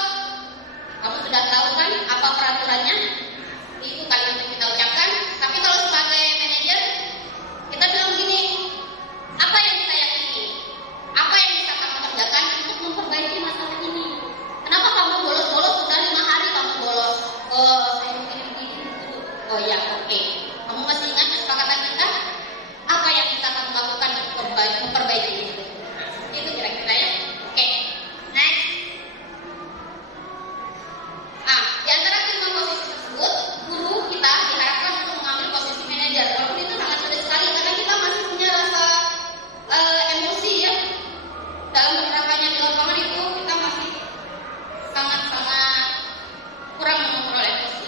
kamu sudah tahu kan apa peraturannya? Itu kalimat yang kita ucapkan. Tapi kalau sebagai manajer, kita bilang begini, apa yang kita yakini? Apa yang bisa kamu kerjakan untuk memperbaiki masalah ini? Kenapa kamu bolos-bolos sudah 5 hari kamu bolos? Saya begini. Oh ya, oke. Kamu masih ingat kesepakatan kita? Apa yang bisa kamu lakukan untuk memperbaiki itu? Itu kira-kira ya. Oke. Next. Di antara 5 posisi tersebut, guru kita diharapkan untuk mengambil posisi manajer. Walaupun itu sangat sulit sekali karena kita masih punya rasa emosi ya. Dalam menerapkannya di lapangan itu kita masih sangat-sangat kurang mengontrol emosi.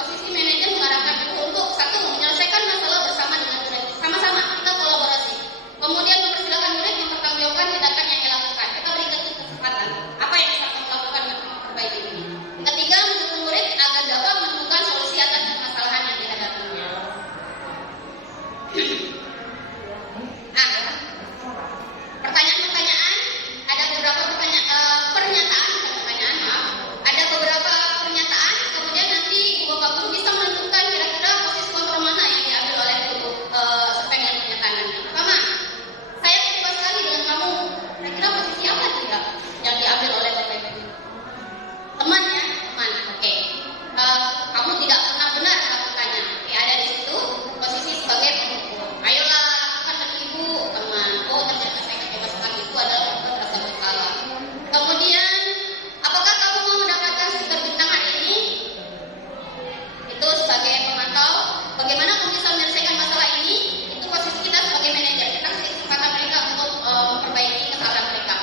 Posisi manajer mengharapkan guru untuk satu, menyelesaikan masalah bersama dengan murid. Sama-sama kita kolaborasi. Kemudian mempersilakan murid mempertanggungjawabkan tindakan yang dilakukan. Kita berikan kesempatan. Apa yang bisa kamu lakukan untuk memperbaiki ini? Ketiga, mendukung murid agar dapat menemukan solusi atas permasalahan yang dihadapinya. Pertanyaan-pertanyaan, ada beberapa pernyataan, ada beberapa pernyataan. Kemudian nanti Bapak Guru bisa menentukan kira-kira posisi kontrol mana yang diambil oleh guru sesuai dengan pernyataan nanti. Pertama, saya kecewa sekali dengan kamu. Kira-kira posisi apa tidak yang diambil oleh Bapak Ibu? Teman ya, teman. Oke. Kamu tidak pernah benar melakukannya. Oke, ada di situ posisi sebagai pendukung. Ayolah lakukan demi ibu, teman. Oh, ternyata saya kecewa sekali. Itu adalah membuat rasa bersalah. Kemudian, apakah kamu mau mendapatkan stiker bintang hari ini? Itu sebagai pemantau. Bagaimana kamu bisa menyelesaikan masalah ini? Itu posisi kita sebagai manajer. Kita kasih kesempatan mereka untuk memperbaiki kesalahan mereka.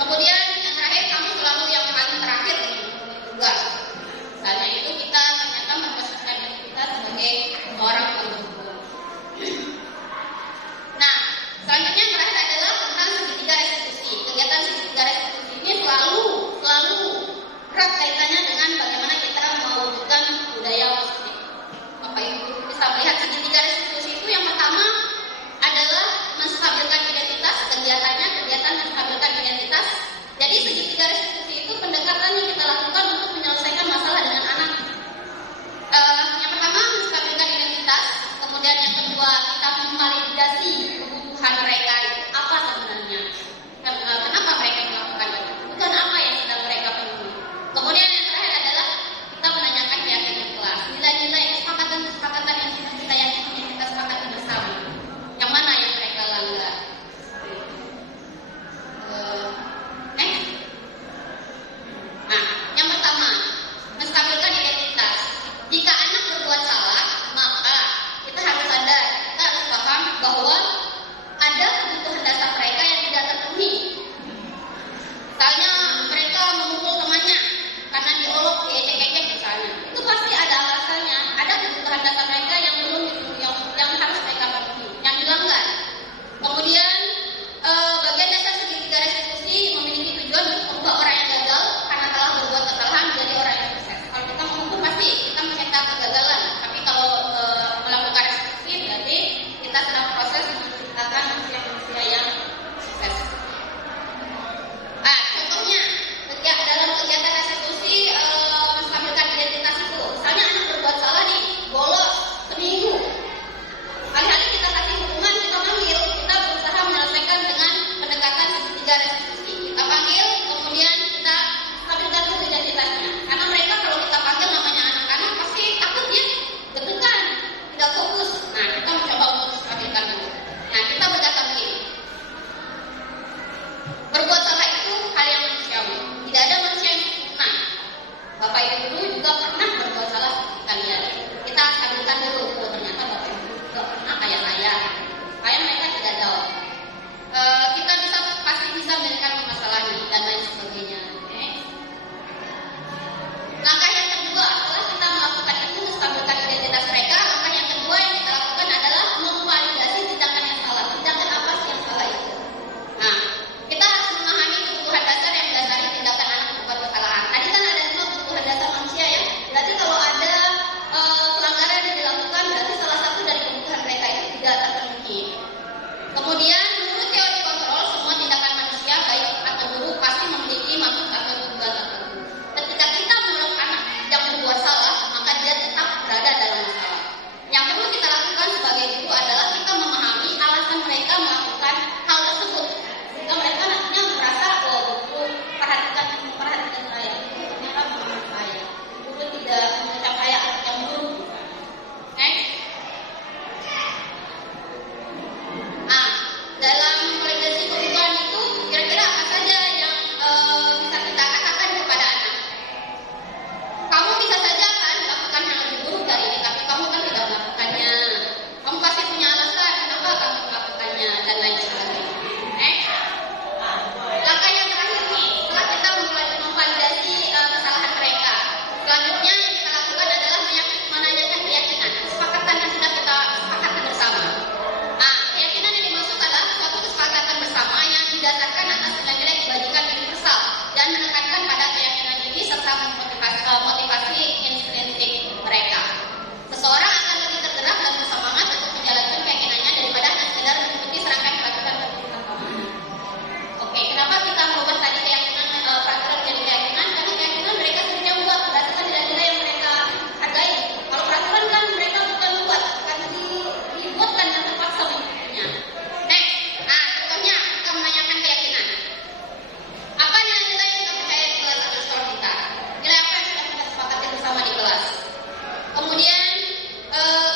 Kemudian yang terakhir, kamu selalu yang paling terakhir untuk tugas. Misalnya itu kita ternyata memposisikan diri kita sebagai seorang pendukung. Nah, selanjutnya yang terakhir adalah tentang segitiga restitusi. Kegiatan segitiga restitusi ini selalu erat kaitannya dengan bagaimana kita mewujudkan budaya positif. Bapak Ibu bisa melihat segitiga restitusi itu yang pertama adalah menstabilkan identitas, kegiatan menstabilkan identitas. Jadi segitiga restitusi itu pendekatan yang kita lakukan untuk menyelesaikan masalah dengan anak. Yang pertama menstabilkan identitas, kemudian yang kedua kita memvalidasi kebutuhan mereka itu apa sebenarnya, kenapa mereka melakukan itu, bukan apa yang sedang mereka penuhi. Kemudian yang terakhir adalah kita menanyakan keyakinan kelas, nilai-nilai kesepakatan yang sudah kita yakini, yang kita sepakati bersama, yang mana yang mereka langgar. Next. Nah, yang pertama menstabilkan identitas. Jika anak berbuat salah, maka kita harus sadar, kita harus paham bahwa ada kebutuhan dasar mereka yang tidak terpenuhi. Misalnya mereka memukul temannya karena diolok, diejek-ejek misalnya. Itu pasti ada alasannya. Ada kebutuhan dasar mereka yang belum yang harus mereka penuhi, yang dilanggar. Kemudian bagian dasar segitiga restitusi memiliki tujuan untuk membuat orang yang gagal karena telah berbuat kesalahan menjadi orang yang sukses. Kalau kita menghukum pasti kita mencetak kegagalan. pastikan dulu. Oh, ternyata Bapak Ibu nggak pernah kayak saya. Kayak mereka tidak tahu. Kita pasti bisa memberikan masalahnya dan lain sebagainya. Okay? Langkah yang kedua, setelah kita melakukan itu menstabilkan identitas mereka, langkah yang kedua yang kita lakukan adalah memvalidasi tindakan yang salah. Tindakan apa sih yang salah itu? Nah, kita harus memahami kebutuhan dasar yang mendasari tindakan anak berbuat kesalahan. Tadi kan ada 5 kebutuhan dasar manusia ya. Berarti kalau ada pelanggaran yang dilakukan, berarti salah satu dari kebutuhan mereka itu tidak terpenuhi. Kemudian menurut teori kontrol, semua tindakan manusia baik atau buruk pasti memiliki maksud atau tujuan tertentu. Ketika kita menolak anak yang berbuat salah, maka dia tetap berada dalam masalah. Yang perlu kita lakukan sebagai guru adalah kita memahami alasan mereka melakukan hal tersebut. Sehingga mereka nantinya merasa, oh, guru memperhatikan saya, itu ternyata bukan saya. Guru tidak mengecap saya yang buruk. Nah, dalam validasi kebutuhan itu kira-kira apa saja yang bisa kita katakan kepada anak? Kamu bisa saja kan melakukan hal lebih buruk dari ini, tapi kamu kan tidak melakukannya. Kamu pasti punya alasan kenapa kamu melakukannya dan lain sebagainya. Langkah yang terakhir nih, setelah kita memvalidasi kesalahan mereka, selanjutnya yang kita lakukan adalah menanyakan keyakinan, kesepakatan yang sudah kita sepakati bersama. Nah, keyakinan yang dimaksud adalah suatu kesepakatan bersama yang didasarkan atas nilai-nilai kebajikan universal dan menekankan pada keyakinan ini serta motivasi intrinsik mereka. Seseorang akan lebih tergerak dan bersemangat untuk menjalankan keyakinannya daripada hanya sekedar mengikuti serangkaian peraturan keagamaan. Oke, kenapa kita merubah tadi keyakinan peraturan menjadi keyakinan? Karena keyakinan mereka sendiri yang buat berdasarkan nilai-nilai yang mereka hargai. Kalau peraturan kan mereka bukan buat, karena dibuatkan dan terpaksa mengikutinya. Next, contohnya kita menanyakan keyakinan. Apa nilai-nilai yang kita percaya di kelas atau sekolah kita? Nilai apa yang sudah kita sepakati bersama di kelas? Kemudian,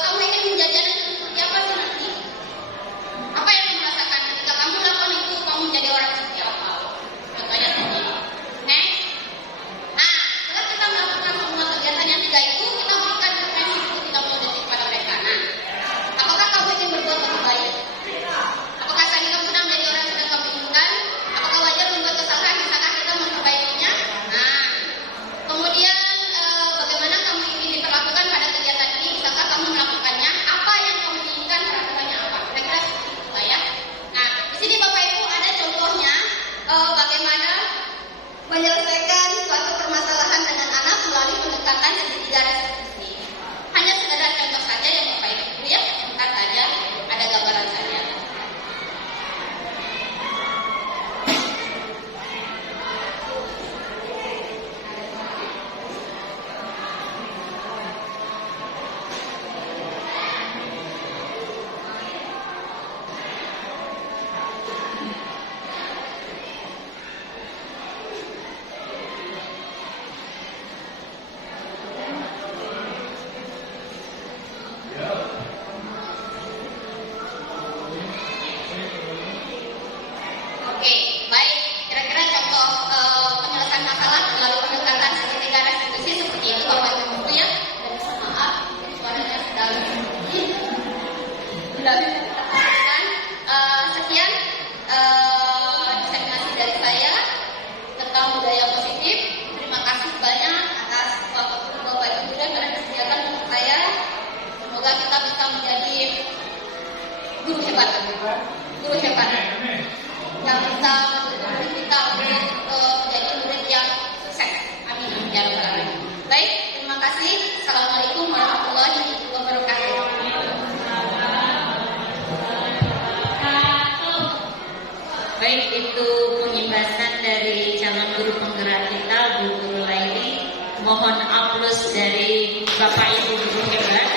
kamu ingin menjadi anak yang seperti apa sih nanti? Apa yang kamu rasakan ketika kamu melakukan itu, kamu menjadi orang seperti apa? Contohnya seperti ini. Next. Nah, setelah kita melakukan semua kegiatan yang 3 itu, kita berikan referensi itu 3 detik kepada mereka. Nah, apakah kamu ingin berbuat lebih baik? Apakah saat ini kamu sedang menjadi orang yang sedang kamu inginkan? Apakah wajar membuat kesalahan bisakah kita memperbaikinya? Nah, kemudian bagaimana kamu ingin diperlakukan pada kegiatan ini? Bisakah kamu melakukannya? Apa yang kamu inginkan peraturannya apa? Kira-kira seperti itu lah ya. Nah, di sini Bapak Ibu ada contohnya bagaimana menyelesaikan suatu permasalahan dengan anak melalui pendekatan segitiga restitusi. Hanya sekedar contoh saja yang Bapak Ibu ya, sebentar saja ada gambaran saja. Oke, baik. Kira-kira contoh penyelesaian masalah melalui pendekatan segitiga restitusi seperti itu Bapak Ibu ya. Dan mohon maaf, suaranya sedang dilakukan. Sekian diseminasi dari saya tentang budaya positif. Terima kasih banyak atas waktu Bapak Ibu dan karena disediakan untuk saya. Semoga kita bisa menjadi guru hebat. Guru hebat. Yang bisa mendukung kita untuk menjadi murid yang sukses. Amin. Ya Rabbal Alamin. Baik, terima kasih. Assalamualaikum warahmatullahi wabarakatuh. Baik, itu pengimbasan dari calon guru penggerak kita, Bu Guru Laili. Mohon aplaus dari Bapak Ibu guru hebat.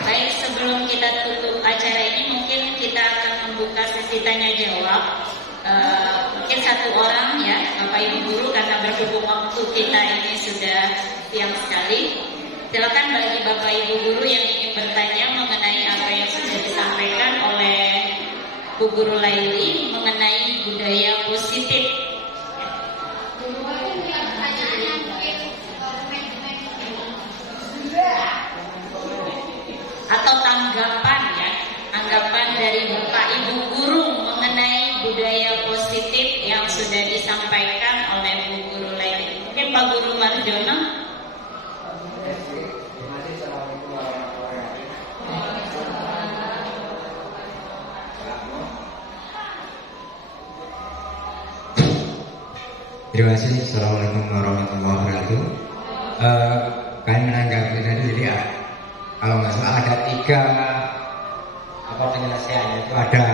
Baik, sebelum kita tutup acara ini, mungkin kita akan membuka sesi tanya jawab. Mungkin 1 orang ya, Bapak Ibu guru, karena berhubung waktu kita ini sudah siang sekali. Silakan bagi Bapak Ibu guru yang ingin bertanya mengenai apa yang sudah disampaikan oleh Bu Guru Laili mengenai budaya positif. Pertanyaannya mungkin atau tanggapan ya, tanggapan dari Bapak Ibu guru mengenai budaya positif yang sudah disampaikan oleh Bu Guru lain. Mungkin Pak Guru Marjono. Terima kasih. Assalamualaikum warahmatullahi wabarakatuh. Kami menanggapi tadi, jadi ya, kalau nggak salah ada 3 penyelesaiannya itu ada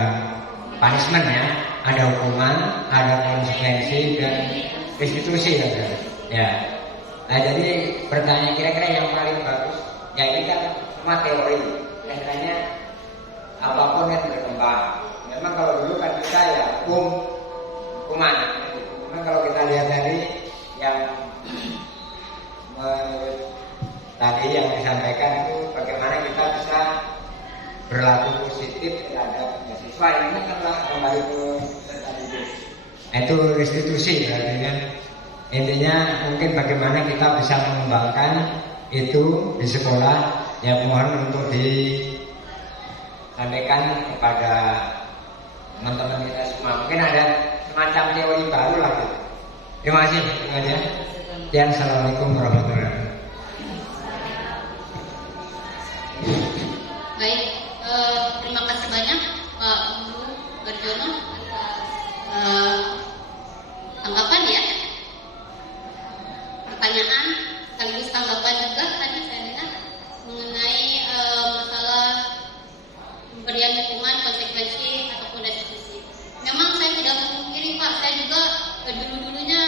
punishment ya, ada hukuman, ada konsekuensi dan restitusi ya. Nah, jadi pertanyaan kira-kira yang paling bagus ya, ini kan semua teori, kira-kiranya apapun yang berkembang. Memang kalau dulu kan kita ya hukuman. Memang kalau kita lihat dari yang tadi yang disampaikan itu bagaimana kita bisa berlaku positif terhadap siswa ini kan kembali ke tadi itu restitusi artinya intinya mungkin bagaimana kita bisa mengembangkan itu di sekolah. Ya mohon untuk disampaikan kepada teman-teman kita semua, mungkin ada semacam teori baru lah gitu. Terima kasih semuanya. Dan assalamualaikum warahmatullahi wabarakatuh. Baik, terima kasih banyak Pak Guru Marjono atas tanggapan ya, pertanyaan sekaligus tanggapan juga tadi saya dengar mengenai masalah pemberian hukuman, konsekuensi ataupun restitusi. Memang saya tidak memungkiri Pak, saya juga dulu-dulunya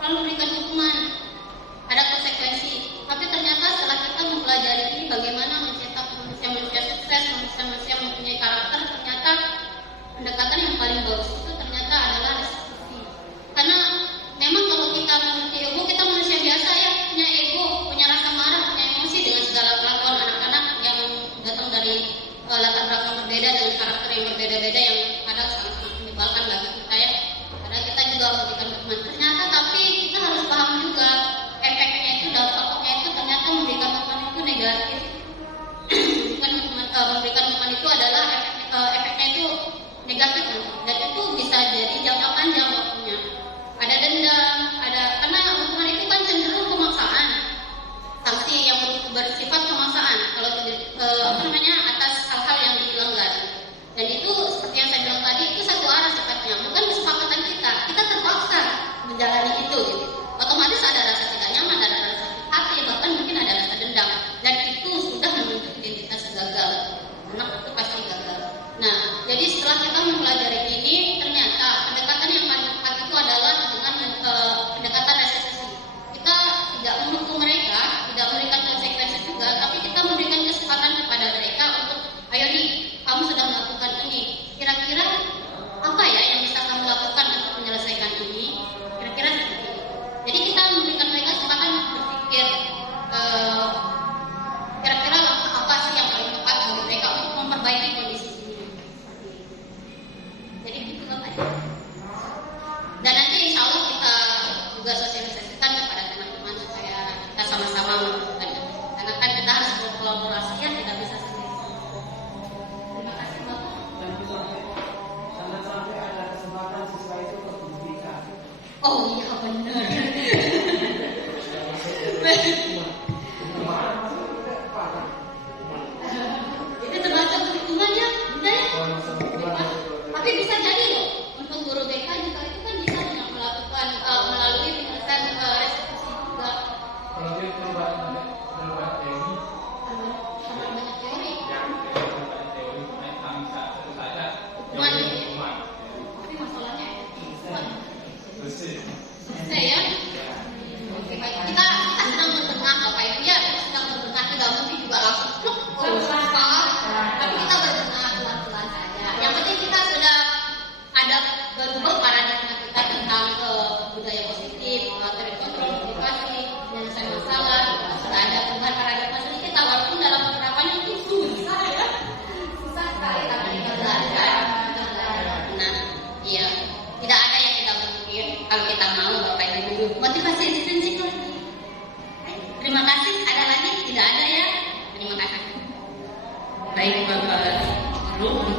selalu memberikan hukuman, ada konsekuensi. Tapi ternyata setelah kita mempelajari ini bagaimana mencetak manusia-manusia sukses, manusia-manusia mempunyai karakter, ternyata pendekatan yang paling bagus itu ternyata adalah restitusi. Karena memang kalau kita memiliki ego, kita manusia biasa ya, punya ego, punya rasa marah, punya emosi dengan segala kelakuan anak-anak yang datang dari latar belakang berbeda dengan karakter yang berbeda-beda yang kadang sangat-sangat menyebalkan bagi kita ya. Karena kita juga memberikan hukuman. Ternyata tapi kita harus paham juga efeknya itu, dampaknya itu ternyata memberikan hukuman itu negatif. Memberikan hukuman itu adalah efeknya itu negatif dan itu bisa jadi jangka panjang waktunya. Ada dendam, karena hukuman itu kan cenderung pemaksaan, sanksi yang bersifat pemaksaan kalau atas hal-hal yang dilanggar. Dan itu seperti yang saya bilang tadi, itu satu arah sifatnya, bukan kesepakatan kita terpaksa menjalani itu gitu. Otomatis ada rasa tidak nyaman, ada rasa hati, bahkan mungkin ada rasa dendam, dan itu sudah menunjuk identitas gagal. Anak itu pasti gagal. Nah, jadi setelah kita mempelajari ini, ternyata pendekatan yang paling tepat itu adalah dengan pendekatan restitusi. Kita tidak menghukum mereka, tidak memberikan konsekuensi juga,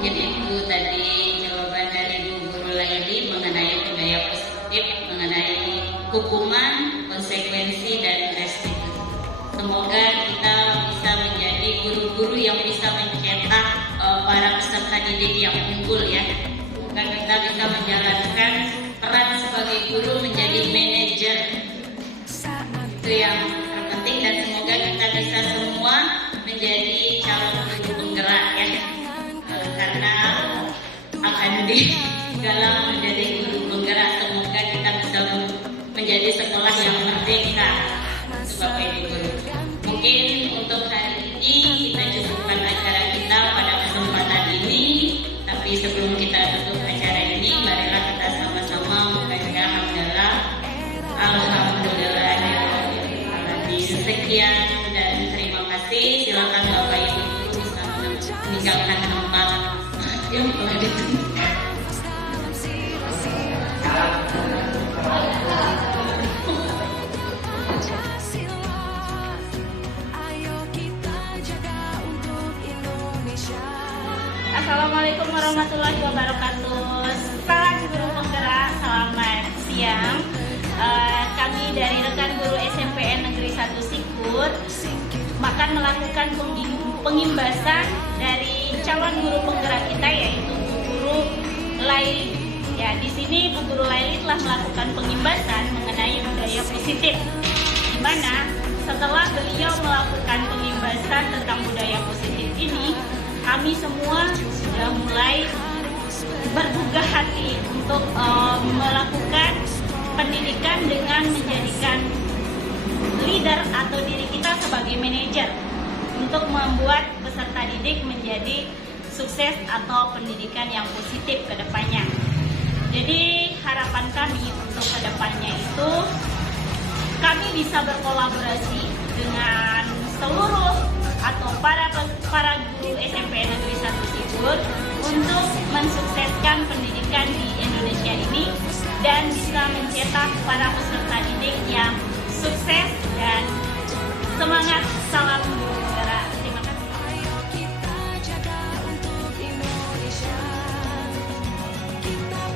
Mungkin itu tadi jawaban dari Bu Guru Laili mengenai budaya positif, mengenai hukuman, konsekuensi, dan restitusi. Semoga kita bisa menjadi guru-guru yang bisa mencetak para peserta didik yang unggul ya. Semoga kita bisa menjalankan peran sebagai guru menjadi manajer. Itu yang terpenting, dan semoga kita bisa semua menjadi calon guru penggerak ya. Karena akan digalang menjadi guru penggerak, semoga kita bisa menjadi sekolah yang merdeka. Bapak Ibu Guru, mungkin untuk hari ini kita cukupkan acara kita pada kesempatan ini. Tapi sebelum kita tutup acara ini, marilah kita sama-sama membaca hamdalah. Alhamdulillahirobbilalamin. Sekian dan terima kasih. Silakan Bapak Ibu Guru bisa meninggalkan tempat yang telah ditunggu. Assalamualaikum warahmatullahi wabarakatuh. Salam guru penggerak, selamat siang. Kami dari rekan guru SMPN Negeri 1 Sikur akan melakukan pengimbasan dari calon guru penggerak kita, yaitu Bu Guru Laili. Ya, di sini Bu Guru Laili telah melakukan pengimbasan mengenai budaya positif, di mana setelah beliau melakukan pengimbasan tentang budaya positif ini, kami semua sudah mulai bergugah hati untuk melakukan pendidikan dengan menjadikan leader atau diri kita sebagai manajer untuk membuat peserta didik menjadi sukses atau pendidikan yang positif ke depannya. Jadi harapan kami untuk ke depannya itu kami bisa berkolaborasi dengan seluruh atau para guru SMPN Negeri 1 Sikur untuk mensukseskan pendidikan di Indonesia ini dan bisa mencetak para peserta didik yang sukses